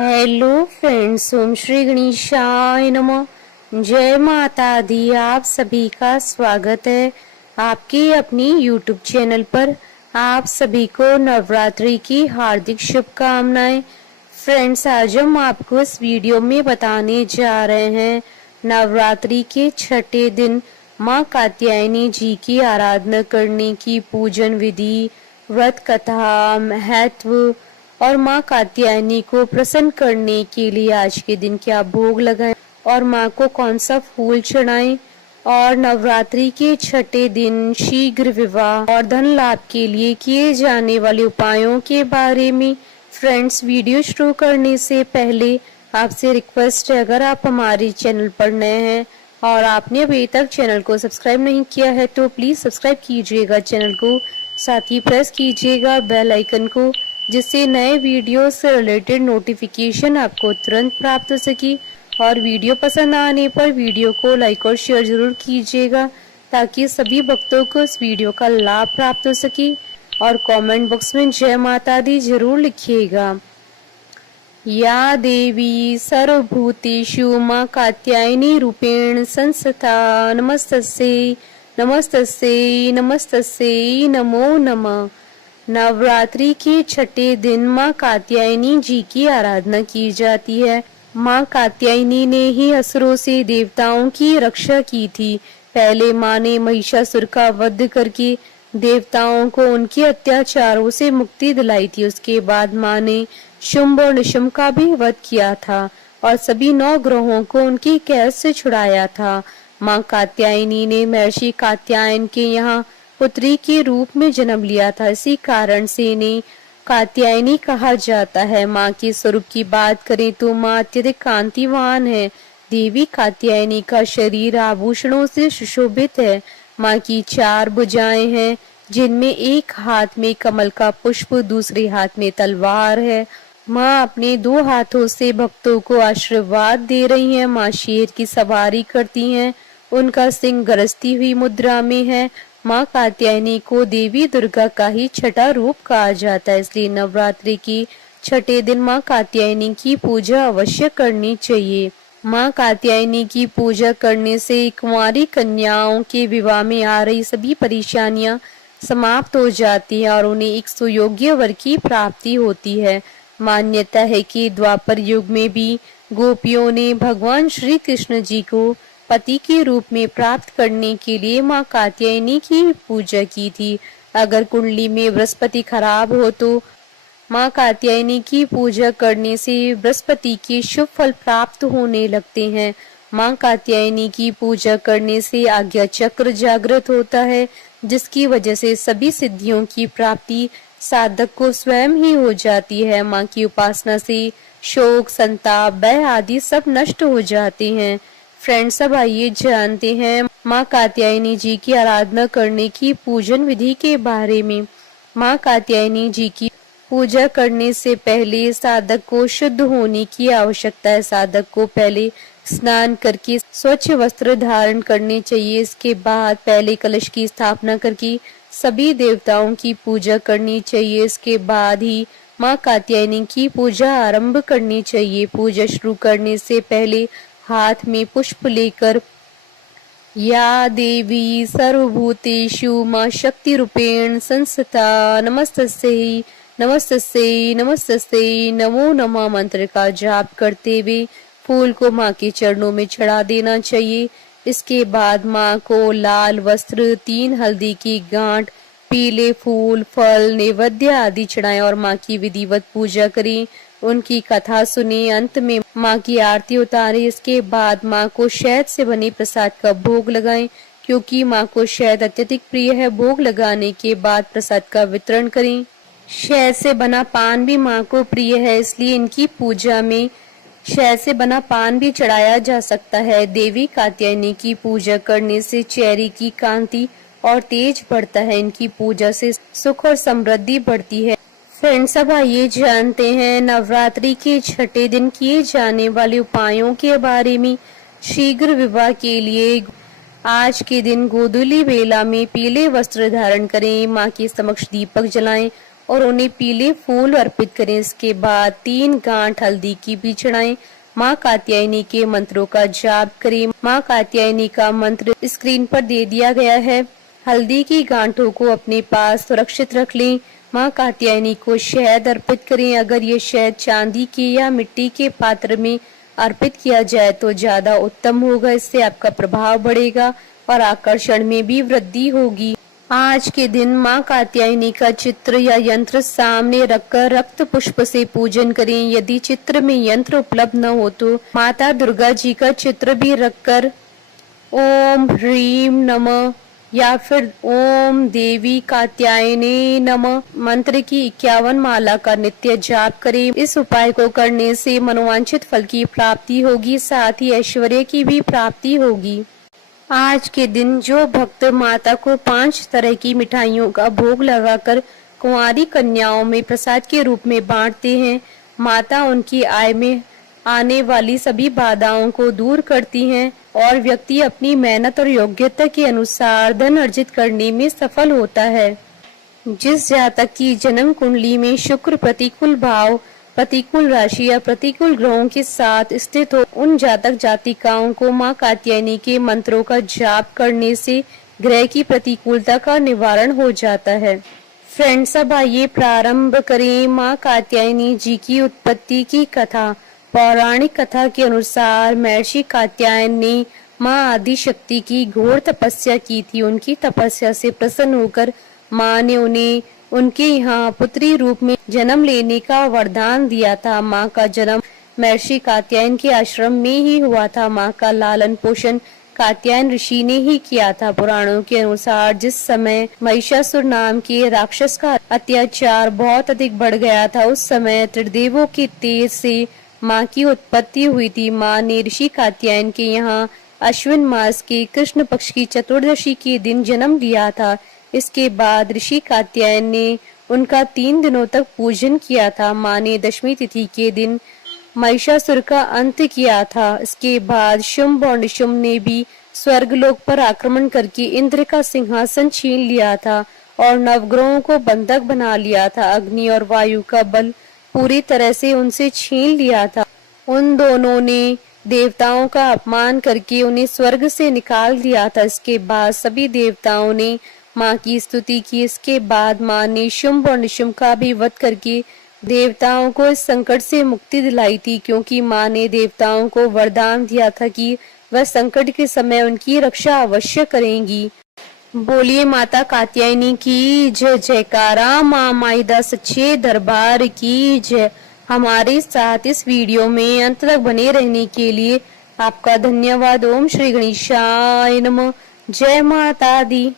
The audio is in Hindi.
हेलो फ्रेंड्स, ओम श्री गणेशाय नमः। जय माता दी। आप सभी का स्वागत है आपकी अपनी यूट्यूब चैनल पर। आप सभी को नवरात्रि की हार्दिक शुभकामनाएं। फ्रेंड्स, आज हम आपको इस वीडियो में बताने जा रहे हैं नवरात्रि के छठे दिन माँ कात्यायनी जी की आराधना करने की पूजन विधि, व्रत कथा, महत्व और माँ कात्यायनी को प्रसन्न करने के लिए आज के दिन क्या भोग लगाएं और माँ को कौन सा फूल चढ़ाएं, और नवरात्रि के छठे दिन शीघ्र विवाह और धन लाभ के लिए किए जाने वाले उपायों के बारे में। फ्रेंड्स, वीडियो शुरू करने से पहले आपसे रिक्वेस्ट है, अगर आप हमारे चैनल पर नए हैं और आपने अभी तक चैनल को सब्सक्राइब नहीं किया है तो प्लीज सब्सक्राइब कीजिएगा चैनल को, साथ ही प्रेस कीजिएगा बेल आइकन को, जिससे नए वीडियो से रिलेटेड नोटिफिकेशन आपको तुरंत प्राप्त हो सके। और वीडियो पसंद आने पर वीडियो को लाइक और शेयर जरूर कीजिएगा ताकि सभी भक्तों को इस वीडियो का लाभ प्राप्त हो सके। और कमेंट बॉक्स में जय माता दी जरूर लिखिएगा। या देवी सर्वभूतेषु मां कात्यायनी रूपेण संस्था नमस्तस्यै नमस्तस्यै नमस्तस्यै नमो नमः। नवरात्रि के छठे दिन माँ कात्यायनी जी की आराधना की जाती है। माँ कात्यायनी ने ही असुरों से देवताओं की रक्षा की थी। पहले माँ ने महिषासुर का वध करके देवताओं को उनके अत्याचारों से मुक्ति दिलाई थी। उसके बाद माँ ने शुंभ और निशुंभ का भी वध किया था और सभी 9 ग्रहों को उनकी कैद से छुड़ाया था। माँ कात्यायनी ने महर्षि कात्यायन के यहाँ पुत्री के रूप में जन्म लिया था। इसी कारण से इन्हें कात्यायनी कहा जाता है। माँ के स्वरूप की बात करें तो माँ अत्यधिक कांतिवान है। देवी कात्यायनी का शरीर आभूषणों से सुशोभित है। माँ की 4 भुजाएं हैं, जिनमें एक हाथ में कमल का पुष्प, दूसरे हाथ में तलवार है। माँ अपने 2 हाथों से भक्तों को आशीर्वाद दे रही हैं। माँ शेर की सवारी करती हैं। उनका सिंह गरजती हुई मुद्रा में है। माँ कात्यायनी को देवी दुर्गा का ही छठा रूप कहा जाता है, इसलिए नवरात्रि की छठे दिन माँ कात्यायनी की पूजा अवश्य करनी चाहिए। माँ कात्यायनी की पूजा करने से कुंवारी कन्याओं के विवाह में आ रही सभी परेशानियां समाप्त हो जाती है और उन्हें एक सुयोग्य वर की प्राप्ति होती है। मान्यता है कि द्वापर युग में भी गोपियों ने भगवान श्री कृष्ण जी को पति के रूप में प्राप्त करने के लिए माँ कात्यायनी की पूजा की थी। अगर कुंडली में बृहस्पति खराब हो तो माँ कात्यायनी की पूजा करने से बृहस्पति के शुभ फल प्राप्त होने लगते हैं। माँ कात्यायनी की पूजा करने से आज्ञा चक्र जागृत होता है, जिसकी वजह से सभी सिद्धियों की प्राप्ति साधक को स्वयं ही हो जाती है। माँ की उपासना से शोक, संताप, भय आदि सब नष्ट हो जाते हैं। फ्रेंड्स, अब आइए जानते हैं माँ कात्यायनी जी की आराधना करने की पूजन विधि के बारे में। माँ कात्यायनी जी की पूजा करने से पहले साधक को शुद्ध होने की आवश्यकता है। साधक को पहले स्नान करके स्वच्छ वस्त्र धारण करने चाहिए। इसके बाद पहले कलश की स्थापना करके सभी देवताओं की पूजा करनी चाहिए। इसके बाद ही माँ कात्यायनी की पूजा आरंभ करनी चाहिए। पूजा शुरू करने से पहले हाथ में पुष्प लेकर या देवी सर्वभूतेषु मां शक्ति रूपेण संस्था नमस्तस्यै नमस्तस्यै नमस्तस्यै नमो नमः मंत्र का जाप करते हुए फूल को माँ के चरणों में चढ़ा देना चाहिए। इसके बाद माँ को लाल वस्त्र, 3 हल्दी की गांठ, पीले फूल, फल, नैवेद्य आदि चढ़ाएं और माँ की विधिवत पूजा करें। उनकी कथा सुने। अंत में माँ की आरती उतारे। इसके बाद माँ को शहद से बने प्रसाद का भोग लगाएं, क्योंकि माँ को शहद अत्यधिक प्रिय है। भोग लगाने के बाद प्रसाद का वितरण करें। शहद से बना पान भी माँ को प्रिय है, इसलिए इनकी पूजा में शहद से बना पान भी चढ़ाया जा सकता है। देवी कात्यायनी की पूजा करने से चेहरे की कांति और तेज बढ़ता है। इनकी पूजा से सुख और समृद्धि बढ़ती है। फ्रेंड्स, अब आइए जानते हैं नवरात्रि के छठे दिन किए जाने वाले उपायों के बारे में। शीघ्र विवाह के लिए आज के दिन गोधूली बेला में पीले वस्त्र धारण करें। माँ के समक्ष दीपक जलाएं और उन्हें पीले फूल अर्पित करें। इसके बाद 3 गांठ हल्दी की भी चढ़ाएं। माँ कात्यायनी के मंत्रों का जाप करें। माँ कात्यायनी का मंत्र स्क्रीन पर दे दिया गया है। हल्दी की गांठों को अपने पास सुरक्षित रख लें। माँ कात्यायनी को शहद अर्पित करें। अगर ये शहद चांदी के या मिट्टी के पात्र में अर्पित किया जाए तो ज्यादा उत्तम होगा। इससे आपका प्रभाव बढ़ेगा और आकर्षण में भी वृद्धि होगी। आज के दिन माँ कात्यायनी का चित्र या यंत्र सामने रखकर रक्त पुष्प से पूजन करें। यदि चित्र में यंत्र उपलब्ध न हो तो माता दुर्गा जी का चित्र भी रखकर ओम ह्रीम नमः या फिर ओम देवी कात्यायने नमः मंत्र की 51 माला का नित्य जाप करें। इस उपाय को करने से मनोवांछित फल की प्राप्ति होगी, साथ ही ऐश्वर्य की भी प्राप्ति होगी। आज के दिन जो भक्त माता को 5 तरह की मिठाइयों का भोग लगाकर कुंवारी कन्याओं में प्रसाद के रूप में बांटते हैं, माता उनकी आय में आने वाली सभी बाधाओं को दूर करती हैं और व्यक्ति अपनी मेहनत और योग्यता के अनुसार धन अर्जित करने में सफल होता है। जिस जातक की जन्म कुंडली में शुक्र प्रतिकूल भाव, प्रतिकूल राशि या प्रतिकूल ग्रहों के साथ स्थित हो, उन जातक जातिकाओं को माँ कात्यायनी के मंत्रों का जाप करने से ग्रह की प्रतिकूलता का निवारण हो जाता है। फ्रेंड्स, अब आइए प्रारंभ करें माँ कात्यायनी जी की उत्पत्ति की कथा। पौराणिक कथा के अनुसार महर्षि कात्यायन ने माँ आदि शक्ति की घोर तपस्या की थी। उनकी तपस्या से प्रसन्न होकर माँ ने उन्हें उनके यहाँ पुत्री रूप में जन्म लेने का वरदान दिया था। माँ का जन्म महर्षि कात्यायन के आश्रम में ही हुआ था। माँ का लालन पोषण कात्यायन ऋषि ने ही किया था। पुराणों के अनुसार जिस समय महिषासुर नाम के राक्षस का अत्याचार बहुत अधिक बढ़ गया था, उस समय त्रिदेवों के तेज से माँ की उत्पत्ति हुई थी। माँ ने ऋषि कात्यायन के यहाँ अश्विन मास के कृष्ण पक्ष की चतुर्दशी के दिन जन्म लिया था। इसके बाद ऋषि कात्यायन ने उनका 3 दिनों तक पूजन किया था। माँ ने दशमी तिथि के दिन महिषासुर का अंत किया था। इसके बाद शुंभ और निशुंभ ने भी स्वर्गलोक पर आक्रमण करके इंद्र का सिंहासन छीन लिया था और नवग्रहों को बंधक बना लिया था। अग्नि और वायु का बल पूरी तरह से उनसे छीन लिया था। उन दोनों ने देवताओं का अपमान करके उन्हें स्वर्ग से निकाल दिया था। इसके बाद सभी देवताओं ने माँ की स्तुति की। इसके बाद माँ ने शुंभ और निशुंभ का भी वध करके देवताओं को इस संकट से मुक्ति दिलाई थी, क्योंकि माँ ने देवताओं को वरदान दिया था कि वह संकट के समय उनकी रक्षा अवश्य करेंगी। बोलिए माता कात्यायनी की जय जयकारा, माँ माईदा सच्चे दरबार की जय। हमारे साथ इस वीडियो में अंत तक बने रहने के लिए आपका धन्यवाद। ओम श्री गणेशाय नमः। जय माता दी।